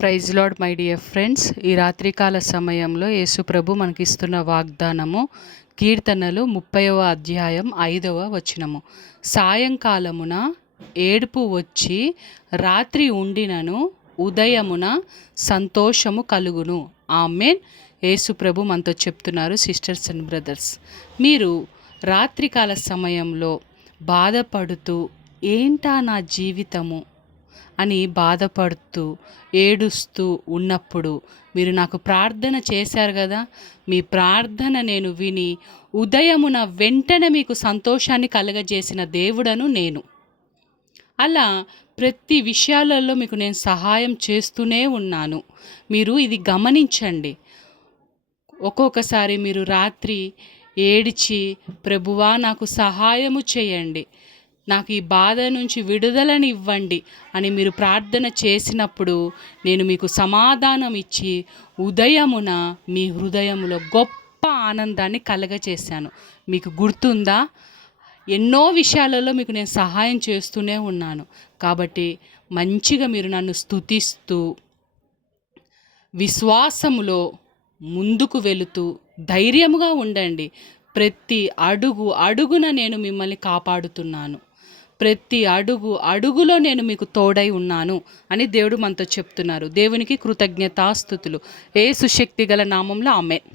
Praise Lord my dear friends. ఈ రాత్రికాల సమయంలో యేసు ప్రభు మనకిస్తున్న వాగ్దానము కీర్తనలు 30వ అధ్యాయం 5వ వచనము. సాయంకాలమున ఏడుపు వచ్చి రాత్రి ఉండినను ఉదయమున సంతోషము కలుగును. ఆమేన్. యేసు ప్రభు మనతో చెప్తున్నారు. సిస్టర్స్ అండ్ బ్రదర్స్, మీరు రాత్రికాల సమయంలో బాధపడుతూ ఏంటా నా జీవితము అని బాధపడుతూ ఏడుస్తూ ఉన్నప్పుడు మీరు నాకు ప్రార్థన చేశారు కదా, మీ ప్రార్థన నేను విని ఉదయమున వెంటనే మీకు సంతోషాన్ని కలగజేసిన దేవుడను నేను. అలా ప్రతి విషయాలలో మీకు నేను సహాయం చేస్తూనే ఉన్నాను. మీరు ఇది గమనించండి. ఒక్కొక్కసారి మీరు రాత్రి ఏడిచి ప్రభువా నాకు సహాయము చేయండి, నాకు ఈ బాధ నుంచి విడుదలని ఇవ్వండి అని మీరు ప్రార్థన చేసినప్పుడు నేను మీకు సమాధానం ఇచ్చి ఉదయమున మీ హృదయంలో గొప్ప ఆనందాన్ని కలగచేశాను. మీకు గుర్తుందా? ఎన్నో విషయాలలో మీకు నేను సహాయం చేస్తూనే ఉన్నాను. కాబట్టి మంచిగా మీరు నన్ను స్తుతిస్తూ విశ్వాసములో ముందుకు వెళుతూ ధైర్యముగా ఉండండి. ప్రతి అడుగున నేను మిమ్మల్ని కాపాడుతున్నాను. ప్రతి అడుగులో నేను మీకు తోడై ఉన్నాను అని దేవుడు మనతో చెప్తున్నారు. దేవునికి కృతజ్ఞతాస్తుతులు. యేసు శక్తి గల నామంలో ఆమేన్.